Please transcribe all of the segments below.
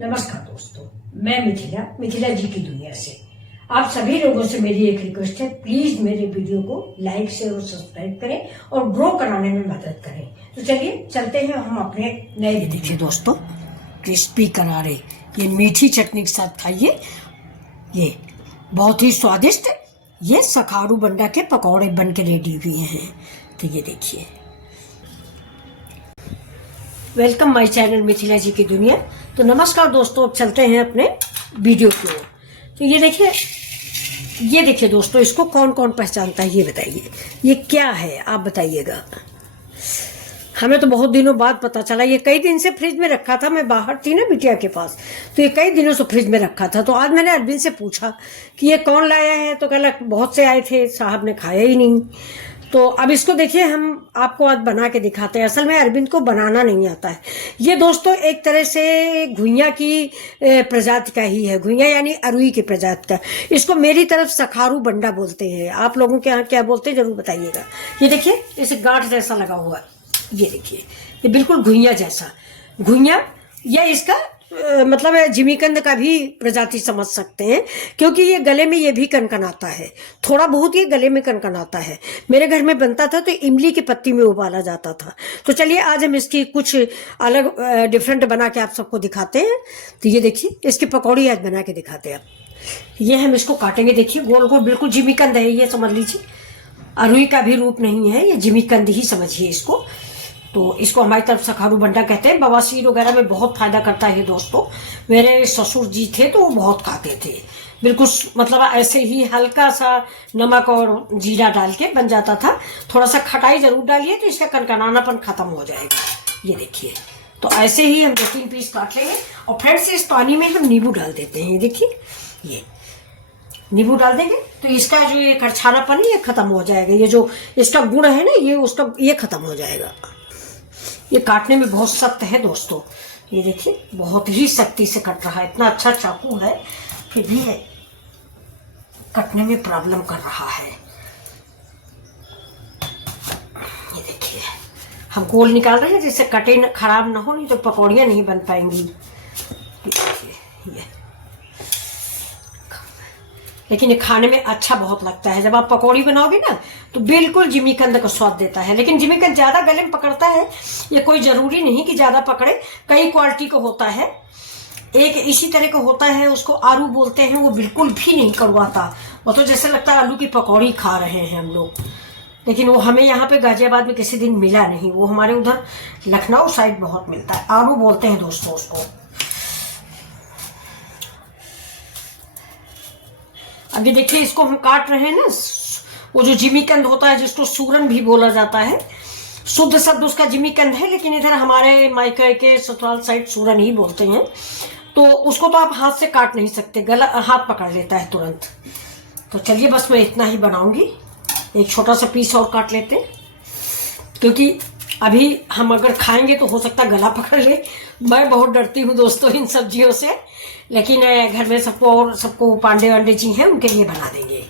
नमस्कार दोस्तों, मैं मिथिला जी की दुनिया से आप सभी लोगों से मेरी एक रिक्वेस्ट है, प्लीज मेरे वीडियो को लाइक शेयर और सब्सक्राइब करें और ग्रो कराने में मदद करें। तो चलिए चलते हैं हम अपने नए। देखिए दोस्तों, क्रिस्पी करारे ये मीठी चटनी के साथ खाइए, ये बहुत ही स्वादिष्ट ये सखारू बंडा के पकौड़े बन के रेडी हुए हैं। तो ये देखिए, वेलकम माय चैनल मिथिला जी की दुनिया। तो नमस्कार दोस्तों, अब चलते हैं अपने वीडियो की ओर। तो ये देखिए दोस्तों, इसको कौन कौन पहचानता है ये बताइए, ये क्या है आप बताइएगा। हमें तो बहुत दिनों बाद पता चला, ये कई दिन से फ्रिज में रखा था, मैं बाहर थी ना बिटिया के पास, तो ये कई दिनों से फ्रिज में रखा था। तो आज मैंने अरविंद से पूछा कि ये कौन लाया है, तो कहला बहुत से आए थे, साहब ने खाया ही नहीं। तो अब इसको देखिए, हम आपको आज बना के दिखाते हैं। असल में अरविंद को बनाना नहीं आता है। ये दोस्तों एक तरह से घुइयां की प्रजाति का ही है, घुइयां यानी अरुई की प्रजाति का। इसको मेरी तरफ सखारू बंडा बोलते हैं, आप लोगों के यहाँ क्या बोलते हैं जरूर बताइएगा। ये देखिए, इसे गांठ जैसा लगा हुआ है, ये देखिए, ये बिल्कुल घुइयां जैसा। घुइयां या इसका मतलब है जिमीकंद का भी प्रजाति समझ सकते हैं, क्योंकि ये गले में ये भी कनकनाता है, थोड़ा बहुत ये गले में कनकनाता है। मेरे घर में बनता था तो इमली की पत्ती में उबाला जाता था। तो चलिए आज हम इसकी कुछ अलग डिफरेंट बना के आप सबको दिखाते हैं। तो ये देखिए, इसकी पकौड़ी आज बना के दिखाते हैं आप। ये हम इसको काटेंगे, देखिए गोल गोल, बिल्कुल जिमीकंद है ये, समझ लीजिए। अरुई का भी रूप नहीं है, ये जिमीकंद ही समझिए इसको। तो इसको हमारी तरफ सखारू बंडा कहते हैं। बवासीर वगैरह में बहुत फायदा करता है दोस्तों। मेरे ससुर जी थे तो वो बहुत खाते थे, बिल्कुल मतलब ऐसे ही हल्का सा नमक और जीरा डाल के बन जाता था। थोड़ा सा खटाई जरूर डालिए तो इसका कनकनानापन खत्म हो जाएगा। ये देखिए, तो ऐसे ही हम 2-3 पीस काट लेंगे और फिर से इस पानी में हम नींबू डाल देते हैं। ये देखिए, ये नींबू डाल देंगे तो इसका जो ये कड़छानापन है ये खत्म हो जाएगा। ये जो इसका गुण है ना, ये उसका ये खत्म हो जाएगा। ये काटने में बहुत सख्त है दोस्तों, ये देखिए बहुत ही सख्ती से कट रहा है। इतना अच्छा चाकू है फिर भी कटने में प्रॉब्लम कर रहा है। ये देखिए, हम गोल निकाल रहे हैं जिससे कटे खराब ना हो, नहीं तो पकौड़ियाँ नहीं बन पाएंगी। देखिए ये, लेकिन ये खाने में अच्छा बहुत लगता है। जब आप पकौड़ी बनाओगे ना तो बिल्कुल जिमीकंद का स्वाद देता है। लेकिन जिमीकंद ज्यादा गले में पकड़ता है, ये कोई जरूरी नहीं कि ज्यादा पकड़े, कई क्वालिटी का होता है। एक इसी तरह का होता है, उसको आरू बोलते हैं, वो बिल्कुल भी नहीं कड़वाता, वो तो जैसे लगता है आलू की पकौड़ी खा रहे हैं हम लोग। लेकिन वो हमें यहाँ पे गाजियाबाद में किसी दिन मिला नहीं, वो हमारे उधर लखनऊ साइड बहुत मिलता है। आरू बोलते हैं दोस्तों उसको। अभी देखिए, इसको हम काट रहे हैं ना, वो जो जिमीकंद होता है जिसको सूरन भी बोला जाता है, शुद्ध शब्द उसका जिमीकंद है, लेकिन इधर हमारे मायके के ससुराल साइड सूरन ही बोलते हैं। तो उसको तो आप हाथ से काट नहीं सकते, गला हाथ पकड़ लेता है तुरंत। तो चलिए बस मैं इतना ही बनाऊंगी, एक छोटा सा पीस और काट लेते हैं, क्योंकि अभी हम अगर खाएंगे तो हो सकता है गला पकड़ ले। मैं बहुत डरती हूँ दोस्तों इन सब्जियों से, लेकिन घर में सबको पांडे वांडे जी हैं, उनके लिए बना देंगे।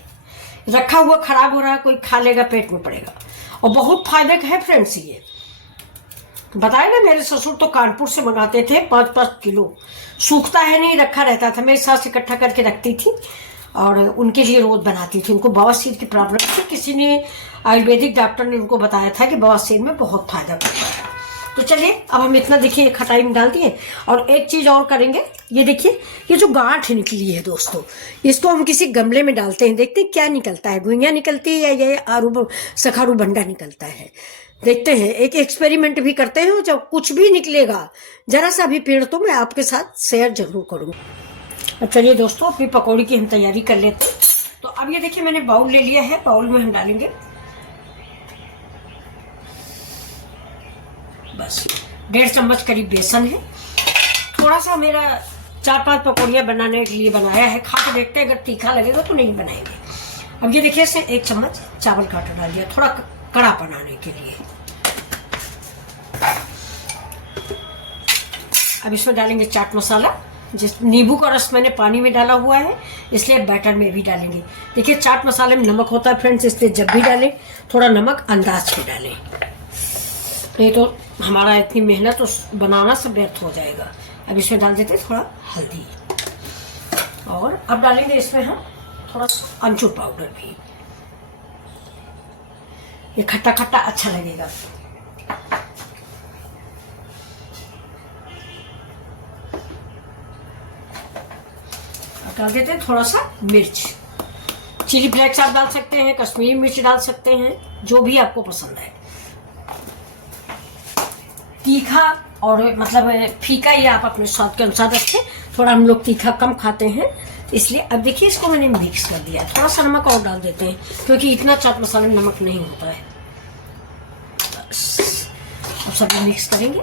रखा हुआ खराब हो रहा है, कोई खा लेगा पेट में पड़ेगा, और बहुत फायदे का है फ्रेंड्स। ये बताए ना, मेरे ससुर तो कानपुर से मंगाते थे 5-5 किलो, सूखता है नहीं, रखा रहता था। मेरी सास इकट्ठा करके रखती थी और उनके लिए रोज बनाती थी। उनको बवासीर की प्रॉब्लम थी, किसी ने आयुर्वेदिक डॉक्टर ने उनको बताया था कि बवासीर में बहुत फायदा करता है। तो चलिए अब हम इतना देखिए खटाई में डाल दिए, और एक चीज और करेंगे। ये देखिए, ये जो गांठ निकली है दोस्तों, इसको हम किसी गमले में डालते हैं, देखते हैं क्या निकलता है, घुइयां निकलती है या ये आरू सखारू बंडा निकलता है। देखते हैं, एक एक्सपेरिमेंट भी करते हैं। जब कुछ भी निकलेगा, जरा सा भी पेड़, तो मैं आपके साथ शेयर जरूर करूंगी। अब चलिए दोस्तों, अपनी पकौड़ी की हम तैयारी कर लेते हैं। तो अब ये देखिए, मैंने बाउल ले लिया है, बाउल में हम डालेंगे बस 1.5 चम्मच करीब बेसन है। थोड़ा सा मेरा 4-5 पकौड़ियाँ बनाने के लिए बनाया है, खा के देखते हैं, अगर तीखा लगेगा तो नहीं बनाएंगे। अब ये देखिए, इसमें 1 चम्मच चावल का आटा डाल दिया, थोड़ा कड़ा बनाने के लिए। अब इसमें डालेंगे चाट मसाला, जिस नींबू का रस मैंने पानी में डाला हुआ है, इसलिए बैटर में भी डालेंगे। देखिए, चाट मसाले में नमक होता है फ्रेंड्स, इसलिए जब भी डालें थोड़ा नमक अंदाज से डालें, नहीं तो हमारा इतनी मेहनत तो बनाना सब व्यर्थ हो जाएगा। अब इसमें डाल देते हैं थोड़ा हल्दी, और अब डालेंगे इसमें हम थोड़ा सा अमचूर पाउडर भी। ये खट्टा खट्टा अच्छा लगेगा। अब डाल देते हैं थोड़ा सा मिर्च, चिली फ्लेक्स आप डाल सकते हैं, कश्मीरी मिर्च डाल सकते हैं, जो भी आपको पसंद है। तीखा और मतलब फीका ये आप अपने स्वाद के अनुसार रखें, थोड़ा हम लोग तीखा कम खाते हैं इसलिए। अब देखिए इसको मैंने मिक्स कर दिया, थोड़ा सा नमक और डाल देते हैं क्योंकि इतना चाट मसाले में नमक नहीं होता है। बस अब सब मिक्स करेंगे।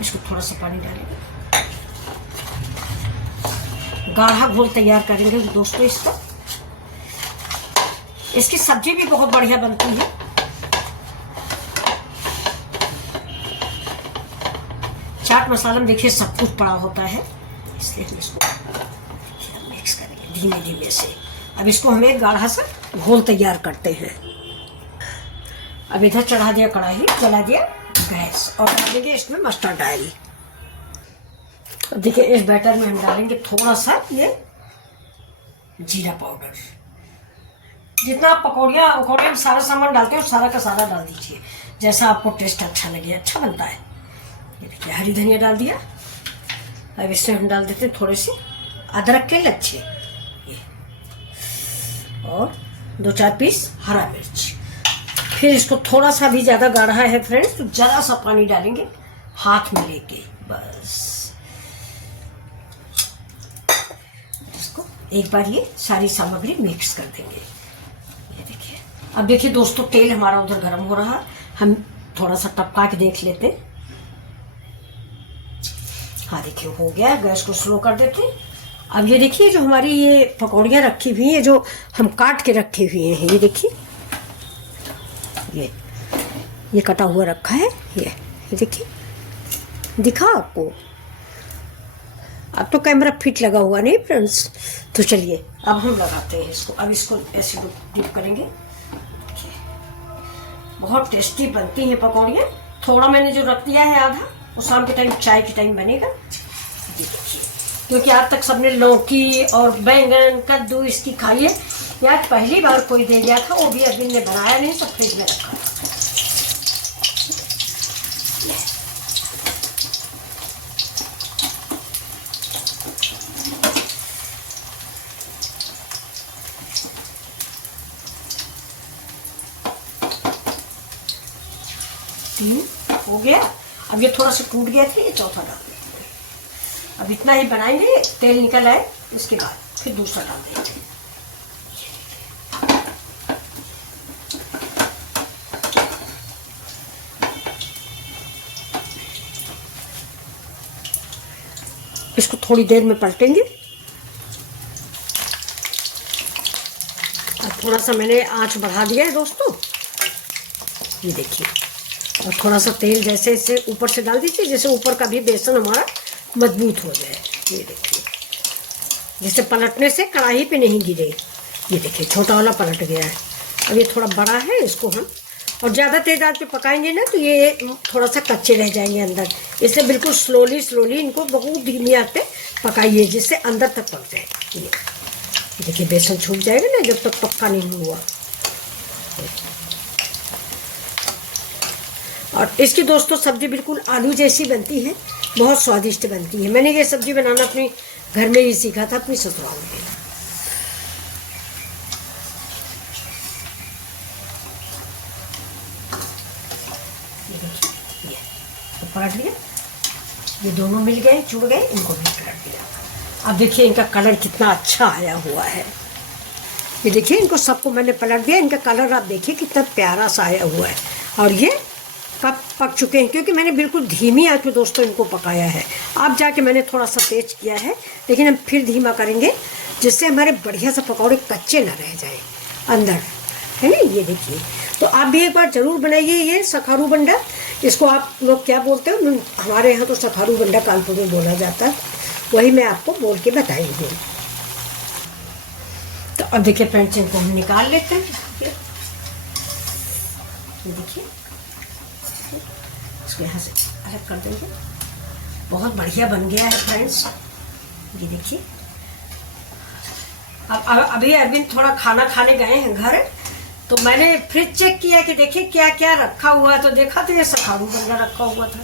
इसको थोड़ा सा पानी डालेंगे, गाढ़ा घोल तैयार करेंगे दोस्तों इसका। इसकी सब्जी भी बहुत बढ़िया बनती है। चाट मसाला में देखिए सब कुछ पड़ा होता है, इसलिए हम इसको मिक्स करेंगे धीमे धीमे से। अब इसको हम एक गाढ़ा सा घोल तैयार करते हैं। अब इधर चढ़ा दिया कढ़ाई, जला दिया गैस, और डालेंगे इसमें मस्टर्ड ऑयल। अब देखिए इस बैटर में हम डालेंगे थोड़ा सा ये जीरा पाउडर। जितना आप पकौड़िया में सारा सामान डालते हो सारा का सारा डाल दीजिए, जैसा आपको टेस्ट अच्छा लगे, अच्छा बनता है। ये देखिए हरी धनिया डाल दिया। अब इसमें हम डाल देते हैं थोड़े से अदरक के लच्छे, ये, और 2-4 पीस हरा मिर्च। फिर इसको थोड़ा सा भी ज़्यादा गाढ़ा है फ्रेंड्स तो ज़रा सा पानी डालेंगे हाथ में लेके, बस। इसको एक बार ये सारी सामग्री मिक्स कर देंगे। ये देखिए, अब देखिए दोस्तों तेल हमारा उधर गर्म हो रहा है, हम थोड़ा सा टपका के देख लेते। हाँ देखिए हो गया, गैस को स्लो कर देते। अब ये देखिए जो हमारी ये पकौड़ियाँ रखी हुई हैं, जो हम काट के रखे हुए हैं, ये देखिए ये कटा हुआ रखा है, ये देखिए, दिखा आपको? अब तो कैमरा फिट लगा हुआ नहीं फ्रेंड्स, तो चलिए अब हम लगाते हैं इसको। अब इसको ऐसे डिप करेंगे। बहुत टेस्टी बनती हैं पकौड़ियाँ। थोड़ा मैंने जो रख दिया है आधा, वो शाम के टाइम चाय के टाइम बनेगा। देखिए, क्योंकि आज तक सबने लौकी और बैंगन कद्दू इसकी खाई है, यार पहली बार कोई दे गया था, वो भी अरविंद ने बनाया नहीं, सब फ्रिज में रखा था। हो गया। अब ये थोड़ा सा टूट गया था, ये चौथा डाल देंगे। अब इतना ही बनाएंगे, तेल निकल आए उसके बाद फिर दूसरा डाल देंगे। इसको थोड़ी देर में पलटेंगे। अब थोड़ा सा मैंने आंच बढ़ा दिया है दोस्तों, ये देखिए। और थोड़ा सा तेल जैसे इसे ऊपर से डाल दीजिए, जैसे ऊपर का भी बेसन हमारा मजबूत हो जाए। ये देखिए, जैसे पलटने से कढ़ाई पे नहीं गिरे। ये देखिए छोटा वाला पलट गया है। अब ये थोड़ा बड़ा है, इसको हम और ज़्यादा तेज आंच पे पकाएंगे ना तो ये थोड़ा सा कच्चे रह जाएंगे अंदर, इसलिए बिल्कुल स्लोली इनको बहुत धीमी आंच पे पकाइए, जिससे अंदर तक पक जाए। ये देखिए बेसन छूट जाएगा ना जब तक पक्का नहीं हुआ। और इसकी दोस्तों सब्जी बिल्कुल आलू जैसी बनती है, बहुत स्वादिष्ट बनती है। मैंने ये सब्जी बनाना अपने घर में ही सीखा था, अपनी ससुराल में। ये देखिए, ये तो पलट लिया, ये दोनों मिल गए, जुड़ गए, इनको भी पलट दिया। अब देखिए इनका कलर कितना अच्छा आया हुआ है। ये देखिए इनको सबको मैंने पलट दिया, इनका कलर आप देखिए कितना प्यारा सा आया हुआ है। और ये पक चुके हैं, क्योंकि मैंने बिल्कुल धीमी आंच में दोस्तों इनको पकाया है। अब जाके मैंने थोड़ा सा तेज किया है, लेकिन हम फिर धीमा करेंगे, जिससे हमारे बढ़िया से पकौड़े कच्चे ना रह जाए अंदर, है ना। ये देखिए, तो आप भी एक बार ज़रूर बनाइए ये सखारू बंडा। इसको आप लोग क्या बोलते हो? हमारे यहाँ तो सखारू बंडा कानपुर में बोला जाता है, वही मैं आपको बोल के बताई हूँ। तो अब देखिए फ्रेंड्स, इनको हम निकाल लेते हैं। ये देखिए, इसको यहाँ से अलग कर देंगे। बहुत बढ़िया बन गया है फ्रेंड्स, ये देखिए। अब अभी अरविंद थोड़ा खाना खाने गए हैं घर, तो मैंने फ्रिज चेक किया कि देखिए क्या क्या रखा हुआ है, तो देखा तो ये सखारू बंडा रखा हुआ था।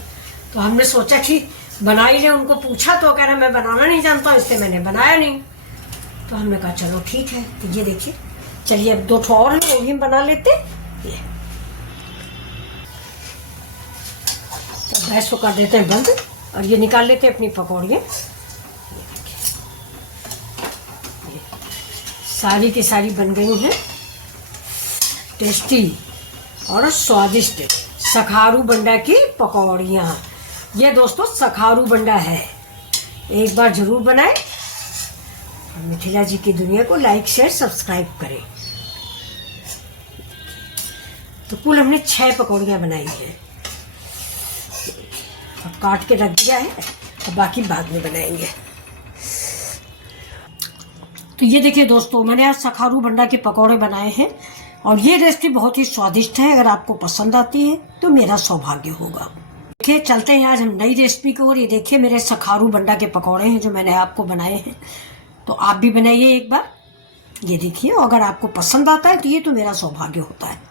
तो हमने सोचा कि बना ही ले। उनको पूछा तो कह रहा मैं बनाना नहीं जानता, इसलिए मैंने बनाया नहीं। तो हमने कहा चलो ठीक है। तो ये देखिए, चलिए अब 2 ठो और हैं, वो भी हम बना लेते। ये तो गैस को कर देते हैं बंद और ये निकाल लेते हैं अपनी पकौड़ियाँ। सारी की सारी बन गई हैं टेस्टी और स्वादिष्ट सखारू बंडा की पकौड़ियाँ। ये दोस्तों सखारू बंडा है, एक बार जरूर बनाएं। मिथिला जी की दुनिया को लाइक शेयर सब्सक्राइब करें। तो कुल हमने 6 पकौड़ियाँ बनाई हैं। अब काट के रख दिया है, और बाकी बाद में बनाएंगे। तो ये देखिए दोस्तों, मैंने आज सखारू बंडा के पकौड़े बनाए हैं और ये रेसिपी बहुत ही स्वादिष्ट है। अगर आपको पसंद आती है तो मेरा सौभाग्य होगा। देखिए, चलते हैं आज हम नई रेसिपी की ओर। ये देखिए मेरे सखारू बंडा के पकौड़े हैं जो मैंने आपको बनाए हैं। तो आप भी बनाइए एक बार, ये देखिए। अगर आपको पसंद आता है तो ये तो मेरा सौभाग्य होता है।